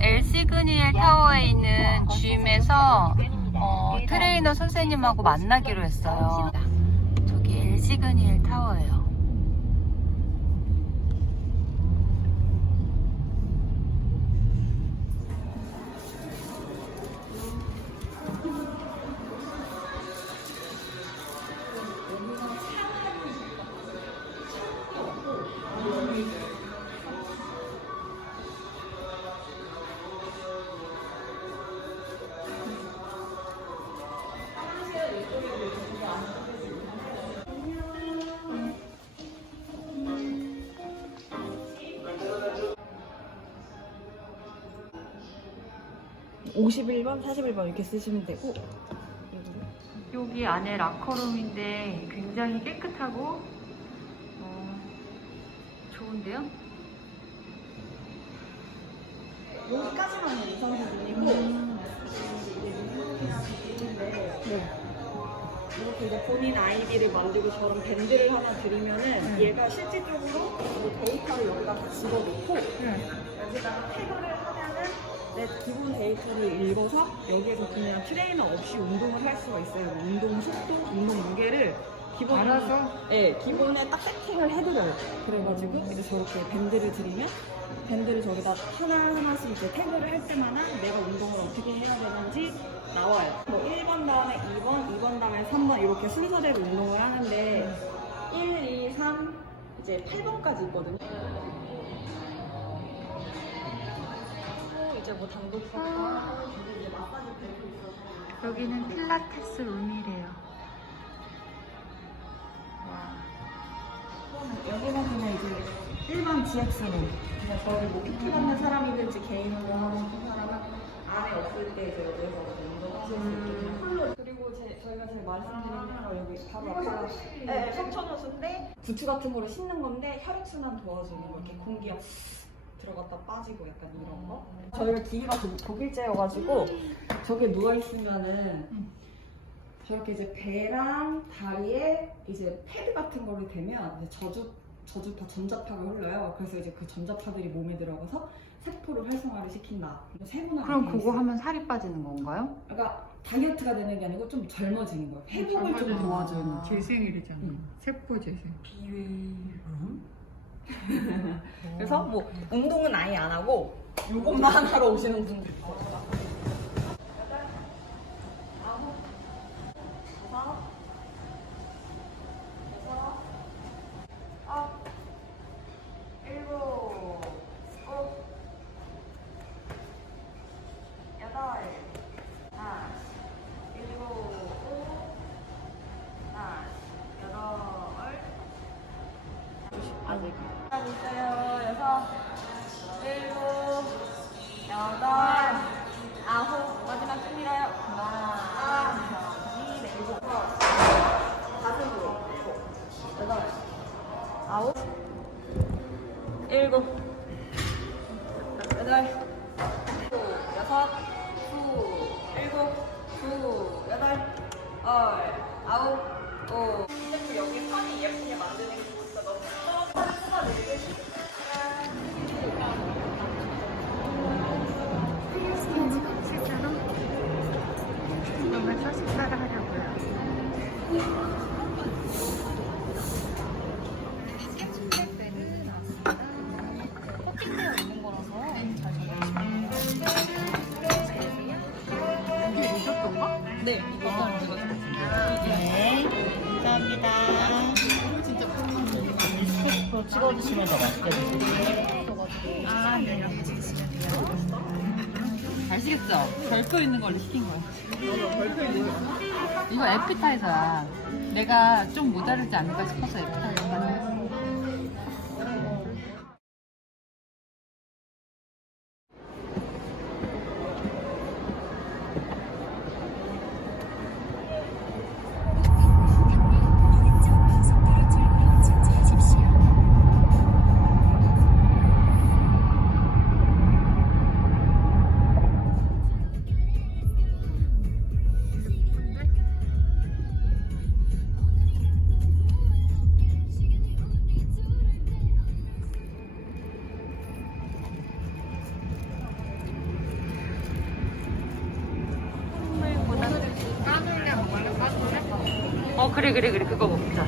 엘 시그니엘 타워에 있는 짐에서 어, 트레이너 선생님하고 만나기로 했어요. 저기 엘 시그니엘 타워예요. 오십일 번 41번 이렇게 쓰시면 되고 여기 안에 라커룸인데 굉장히 깨끗하고 어, 좋은데요? 여기까지만 이상 부분이고 네. 이렇게 이제 본인 아이디를 만들고 저런 밴드를 하나 드리면은 얘가 실질적으로 이 데이터를 여기다 다 집어넣고 여기다가 태그를 하면은 내 기본 데이터를 읽어서 여기에서 그냥 트레이너 없이 운동을 할 수가 있어요. 운동 속도, 운동 무게를 기본 알아서? 네, 기본에 딱 세팅을 해드려요. 그래가지고 이제 저렇게 밴드를 드리면 밴드를 저기다 하나하나씩 이제 태그를 할 때마다 내가 운동을 어떻게 해야 되는지 나와요. 뭐 1번 다음에 2번, 2번 다음에 3번 이렇게 순서대로 운동을 하는데 1, 2, 3, 이제 8번까지 있거든요. 또 이제 뭐 당도pháp 이제 마사지 밴드 있어서. 여기는 필라테스 룸이래요. 와. 여기는 그냥 이제 일반 GX로 그냥 저를 뭐 PT 받는 사람이든지 개인으로 하고 싶은 사람은 안에 없을 때 이제 여기서 운동하실 수 있게 풀로 그리고 제, 저희가 제일 말씀드리는 거 여기 바로 앞에가 네, 석천호수인데 부츠 같은 거를 신는 건데 혈액순환 도와주는 거 이렇게 공기가 들어갔다 빠지고 약간 이런 거 저희가 기기가 독- 독일제여가지고 저게 누워 있으면은 저렇게 이제 배랑 다리에 이제 패드 같은 거를 대면 이제 저주 저주파 전자파가 흘러요. 그래서 이제 그 전자파들이 몸에 들어가서 세포를 활성화를 시킨다. 세분화. 그럼 그거 하면 살이 빠지는 건가요? 그러니까 다이어트가 되는 게 아니고 좀 젊어지는 거예요. 회복을 좀 도와주는. 재생이잖아. 응. 세포 재생. 그래서 뭐 운동은 아예 안 하고 요것만 하러 오시는 분들. 일곱, 아홉, 일곱, 여덟, 여섯, 구, 일곱, 구, 여덟, 열, 아홉, 오. 근데 여기 선이 예쁘게 만드는 게 진짜 너무 운동을 또 찍어주시면 더 맛있게 드세요. 아, 네. 아시겠죠? 별표 있는 걸로 시킨 거야. 이거 에피타이저야. 내가 좀 모자르지 않을까 싶어서 에피타이저 그래 그래 그거 먹자.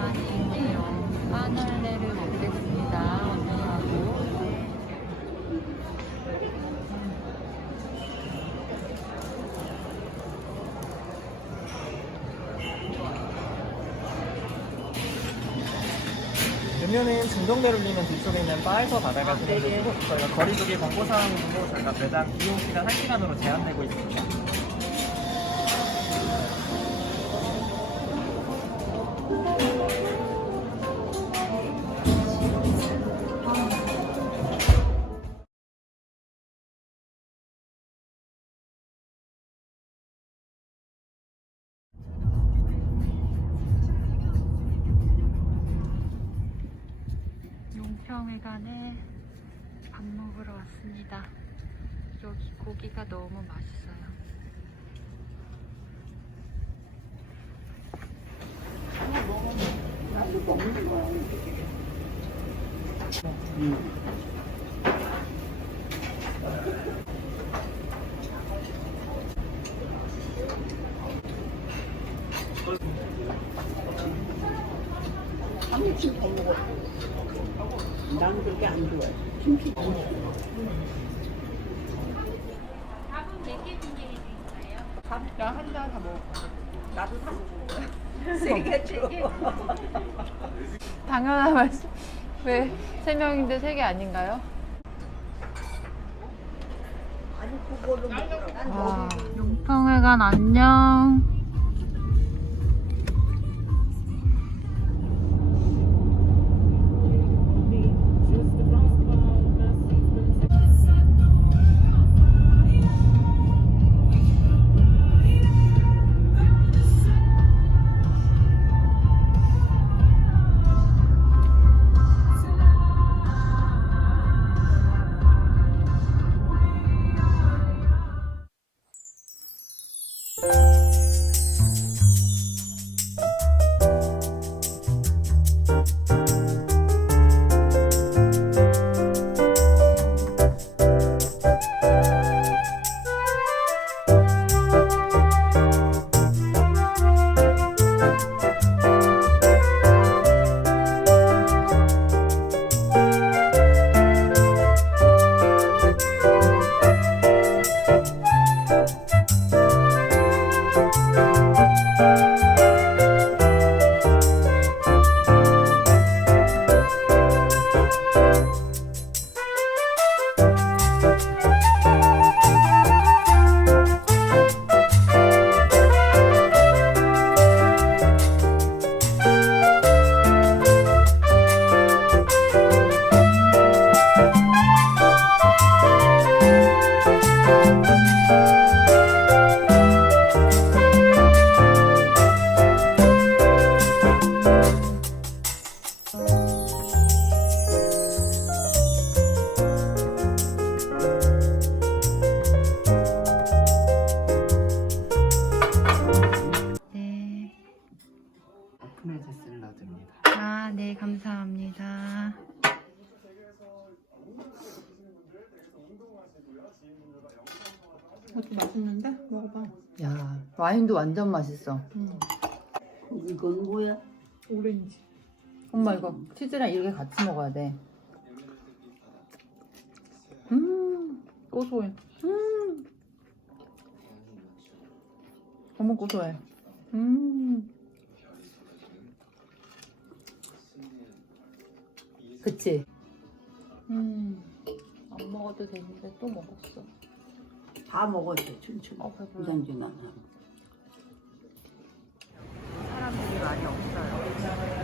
아니에요. 까날레를 먹겠습니다. 언니하고. 음료는 중동대로 울리는 뒤쪽에 있는 바에서 받아가시면 되고 저희가 거리두기 권고사항으로 저희가 매장 이용 시간 1시간으로 제한되고 있습니다. 고기가 너무 맛있어요. 한입씩 더 먹어. 나는 그렇게 안 좋아해. 김치. 나한잔 다 먹을 거야. 나도 다. 세개 줘. 당연한 말씀. 왜? 세 명인데 세 개 아닌가요? 아니 그거를 먹으라고. 난 와, 여기 용평회관 안녕. 이것도 맛있는데? 먹어봐. 야, 와인도 완전 맛있어. 이건 뭐야? 오렌지. 엄마 이거 치즈랑 이렇게 같이 먹어야 돼. 음, 고소해. 음, 너무 고소해. 음. 그치? 음, 안 먹어도 되는데 또 먹었어. 다돼 천천히. 어, 배불러. 부담지 나. 사람들이 많이 없어요.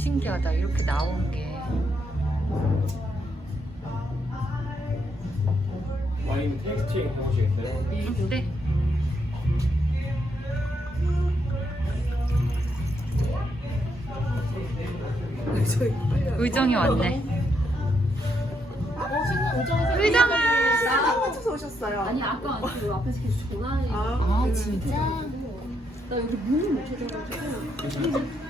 신기하다. 이렇게 나온 게. 와인 테이스팅 해보시겠어요? 어때? 의정이 왔네. 사람 맞춰서 오셨어요. 아니 아까 그 앞에서 계속 전화해. 아, 아 진짜? 나 여기 문을 못 찾아가지고.